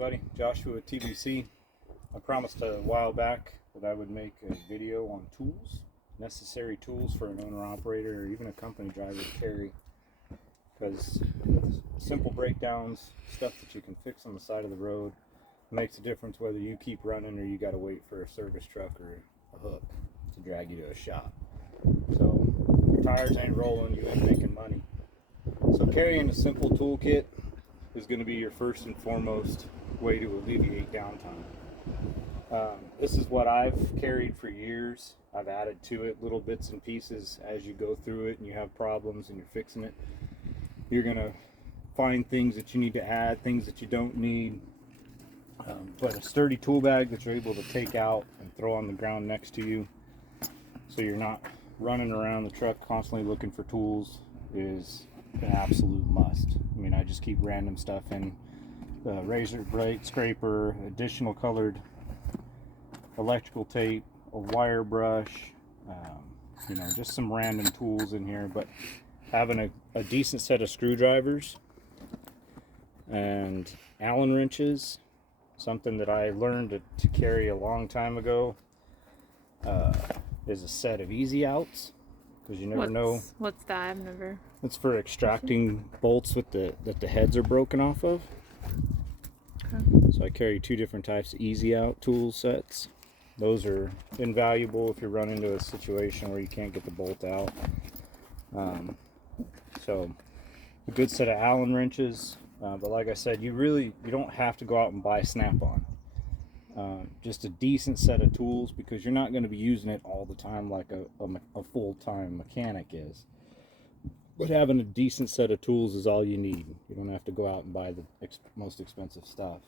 everybody, Joshua with TBC. I promised a while back that I would make a video on tools, necessary tools for an owner-operator or even a company driver to carry. Because simple breakdowns, stuff that you can fix on the side of the road, makes a difference whether you keep running or you got to wait for a service truck or a hook to drag you to a shop. So if your tires ain't rolling, you ain't making money. So carrying a simple toolkit is going to be your first and foremost way to alleviate downtime. This is what I've carried for years. I've added to it little bits and pieces as you go through it and you have problems and you're fixing it. You're going to find things that you need to add, things that you don't need. But a sturdy tool bag that you're able to take out and throw on the ground next to you so you're not running around the truck constantly looking for tools is an absolute must. I mean, I just keep random stuff in, razor blade scraper, additional colored electrical tape, a wire brush, you know, just some random tools in here. But having a decent set of screwdrivers and Allen wrenches, something that I learned to carry a long time ago, is a set of easy outs, because you never know. What's that? I've never. It's for extracting bolts with that the heads are broken off of. Okay. So I carry two different types of easy out tool sets. Those are invaluable if you run into a situation where you can't get the bolt out. So a good set of Allen wrenches, but like I said, you don't have to go out and buy Snap-on. Just a decent set of tools, because you're not going to be using it all the time like a full-time mechanic is. But having a decent set of tools is all you need. You don't have to go out and buy the most expensive stuff.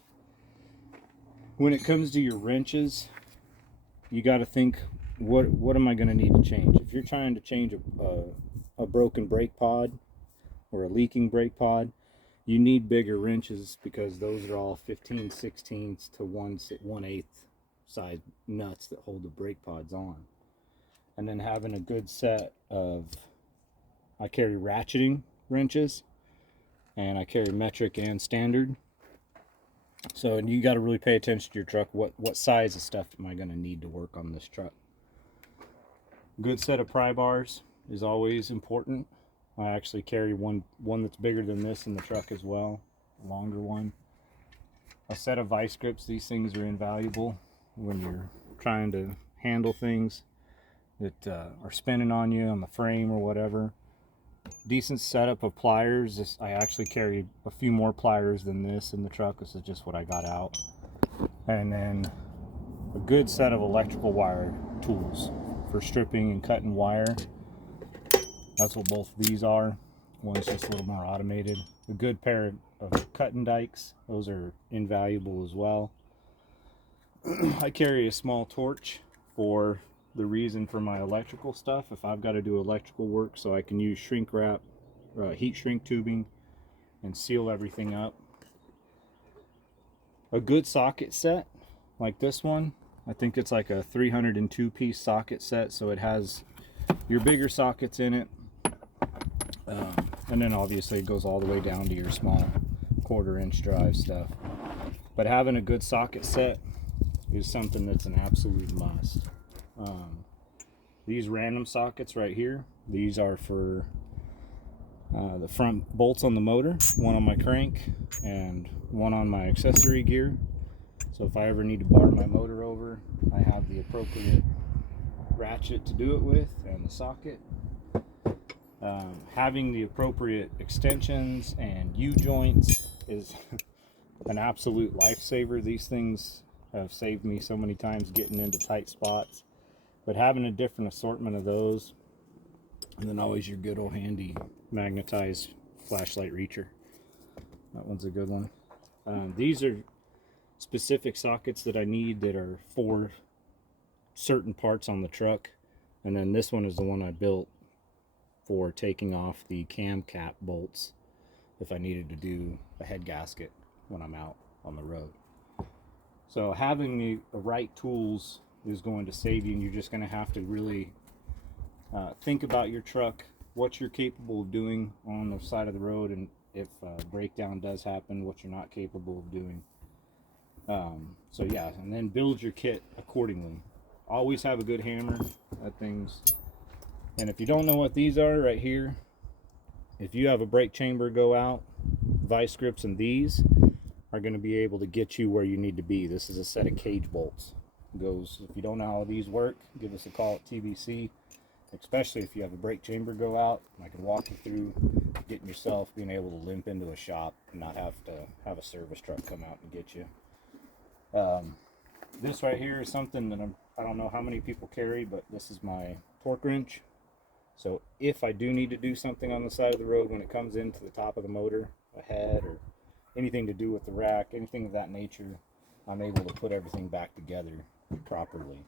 When it comes to your wrenches, you got to think, what am I going to need to change? If you're trying to change a broken brake pod or a leaking brake pod, you need bigger wrenches, because those are all 15/16 to 1/8 size nuts that hold the brake pods on. And then having a good set of, I carry ratcheting wrenches, and I carry metric and standard. So, and you got to really pay attention to your truck. What size of stuff am I going to need to work on this truck? Good set of pry bars is always important. I actually carry one that's bigger than this in the truck as well, a longer one. A set of vice grips. These things are invaluable when you're trying to handle things that are spinning on you on the frame or whatever. Decent setup of pliers. I actually carry a few more pliers than this in the truck. This is just what I got out. And then a good set of electrical wire tools for stripping and cutting wire. That's what both of these are. One's just a little more automated. A good pair of cutting dikes. Those are invaluable as well. I carry a small torch for the reason for my electrical stuff. If I've got to do electrical work, so I can use shrink wrap, heat shrink tubing, and seal everything up. A good socket set like this one, I think it's like a 302 piece socket set, so it has your bigger sockets in it, and then obviously it goes all the way down to your small 1/4 inch drive stuff. But having a good socket set is something that's an absolute must. These random sockets right here, these are for the front bolts on the motor, one on my crank and one on my accessory gear. So if I ever need to bar my motor over, I have the appropriate ratchet to do it with and the socket. Having the appropriate extensions and U-joints is an absolute lifesaver. These things have saved me so many times getting into tight spots. But having a different assortment of those, and then always your good old handy magnetized flashlight reacher. That one's a good one. These are specific sockets that I need that are for certain parts on the truck. And then this one is the one I built for taking off the cam cap bolts if I needed to do a head gasket when I'm out on the road. So having the right tools is going to save you, and you're just going to have to really think about your truck, what you're capable of doing on the side of the road, and if a breakdown does happen, what you're not capable of doing. So yeah, and then build your kit accordingly. Always have a good hammer. That thing's, and if you don't know what these are right here, if you have a brake chamber go out, vice grips and these are going to be able to get you where you need to be. This is a set of cage bolts. If you don't know how these work, give us a call at TBC, especially if you have a brake chamber go out. I can walk you through getting yourself, being able to limp into a shop and not have to have a service truck come out and get you. This right here is something that I don't know how many people carry, but this is my torque wrench. So if I do need to do something on the side of the road when it comes into the top of the motor, a head, or anything to do with the rack, anything of that nature, I'm able to put everything back together properly.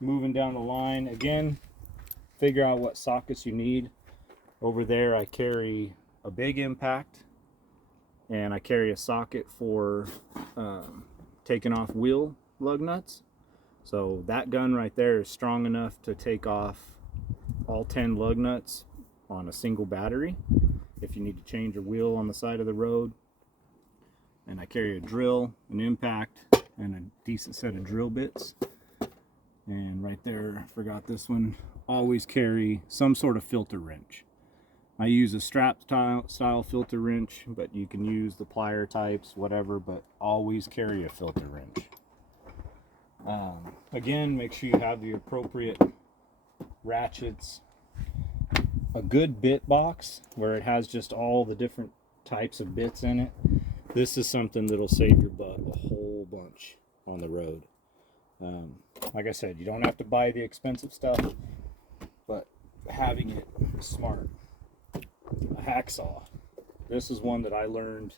Moving down the line, again, figure out what sockets you need. Over there I carry a big impact, and I carry a socket for taking off wheel lug nuts. So that gun right there is strong enough to take off all 10 lug nuts on a single battery if you need to change a wheel on the side of the road. And I carry a drill, an impact, and a decent set of drill bits. And right there, I forgot this one, always carry some sort of filter wrench. I use a strap style filter wrench, but you can use the plier types, whatever, but always carry a filter wrench. Again, make sure you have the appropriate ratchets, a good bit box where it has just all the different types of bits in it. This is something that'll save your butt a whole bunch on the road. Like I said, you don't have to buy the expensive stuff, but having it is smart. A hacksaw. This is one that I learned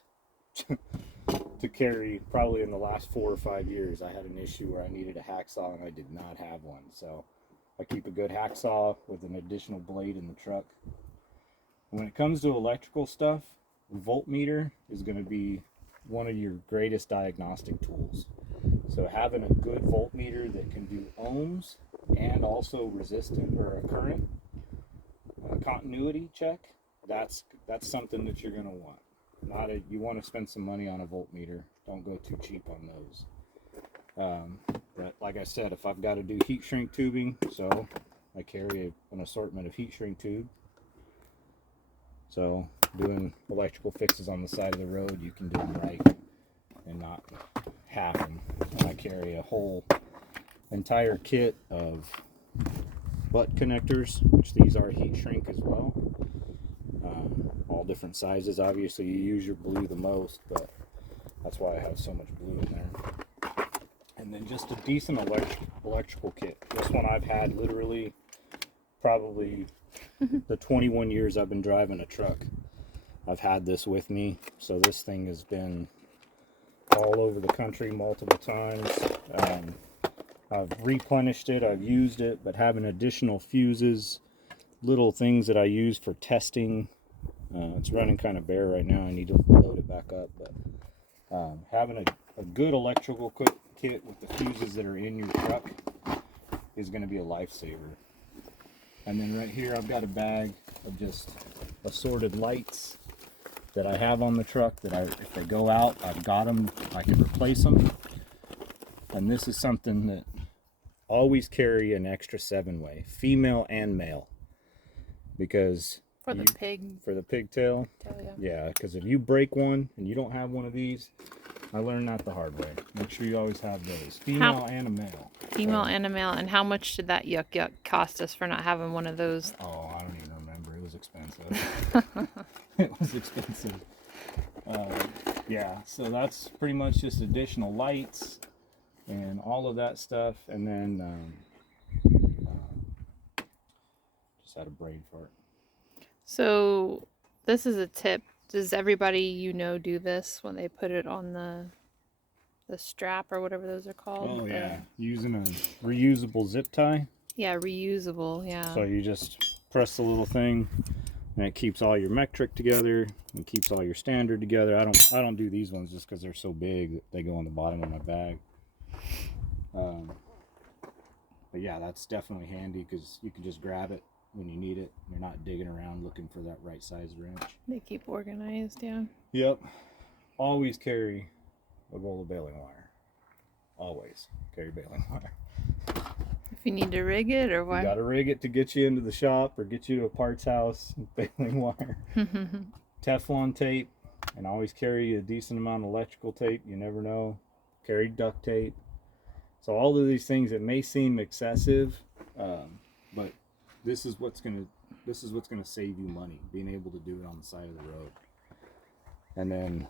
to carry probably in the last 4 or 5 years. I had an issue where I needed a hacksaw and I did not have one, so I keep a good hacksaw with an additional blade in the truck. When it comes to electrical stuff, Voltmeter is going to be one of your greatest diagnostic tools. So having a good voltmeter that can do ohms and also resistance or a current continuity check, that's something that you're going to want. You want to spend some money on a voltmeter. Don't go too cheap on those. But like I said, if I've got to do heat shrink tubing, so I carry an assortment of heat shrink tube. So doing electrical fixes on the side of the road, you can do them right and not half them. And I carry a whole entire kit of butt connectors, which these are heat shrink as well. All different sizes. Obviously you use your blue the most, but that's why I have so much blue in there. And then just a decent electrical kit. This one I've had literally probably the 21 years I've been driving a truck. I've had this with me, so this thing has been all over the country multiple times. I've replenished it, I've used it, but having additional fuses, little things that I use for testing. It's running kind of bare right now. I need to load it back up, but having a good electrical kit with the fuses that are in your truck is going to be a lifesaver. And then right here I've got a bag of just assorted lights that I have on the truck that if they go out, I've got them, I can replace them. And this is something that always carry an extra 7-way, female and male, because For the pigtail, yeah. yeah, because if you break one and you don't have one of these, I learned that the hard way. Make sure you always have those, female and a male. Female and a male. And how much did that yuck cost us for not having one of those? Oh, I don't even remember. It was expensive. It was expensive. Yeah, so that's pretty much just additional lights and all of that stuff. And then just had a brain fart. So this is a tip. Does everybody do this when they put it on the strap or whatever those are called? Oh yeah, using a reusable zip tie. Yeah, reusable. Yeah. So you just press the little thing, and it keeps all your metric together and keeps all your standard together. I don't do these ones just because they're so big that they go on the bottom of my bag. But yeah, that's definitely handy because you can just grab it when you need it. You're not digging around looking for that right size wrench. They keep organized. Yeah. Yep. always carry a roll of baling wire. Always carry baling wire. If you need to rig it or You what? got to rig it to get you into the shop or get you to a parts house. Baling wire. Teflon tape, and always carry a decent amount of electrical tape. You never know. Carry duct tape. So all of these things that may seem excessive, but this is what's gonna save you money. Being able to do it on the side of the road. And then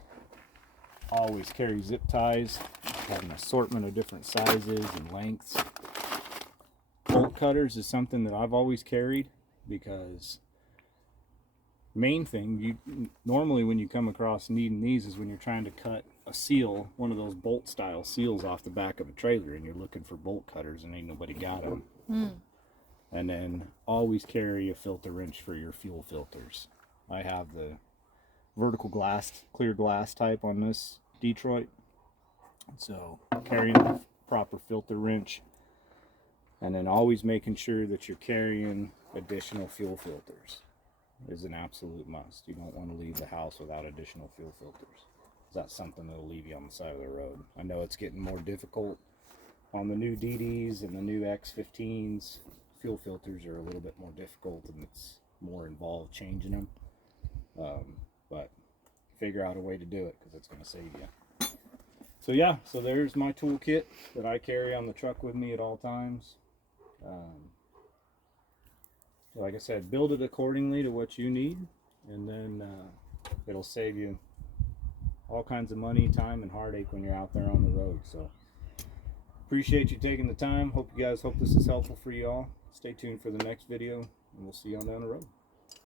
always carry zip ties. Have an assortment of different sizes and lengths. Bolt cutters is something that I've always carried, because main thing you normally when you come across needing these is when you're trying to cut a seal, one of those bolt style seals off the back of a trailer, and you're looking for bolt cutters and ain't nobody got them. And then always carry a filter wrench for your fuel filters. I have the vertical glass, clear glass type on this Detroit, so carrying the proper filter wrench, and then always making sure that you're carrying additional fuel filters is an absolute must. You don't want to leave the house without additional fuel filters. That's something that'll leave you on the side of the road. I know it's getting more difficult on the new DDs and the new X15s. Fuel filters are a little bit more difficult, and it's more involved changing them. But figure out a way to do it, because it's going to save you. So yeah, so there's my toolkit that I carry on the truck with me at all times. Like I said, build it accordingly to what you need, and then it'll save you all kinds of money, time, and heartache when you're out there on the road. So appreciate you taking the time. Hope this is helpful for you all. Stay tuned for the next video, and we'll see you on down the road.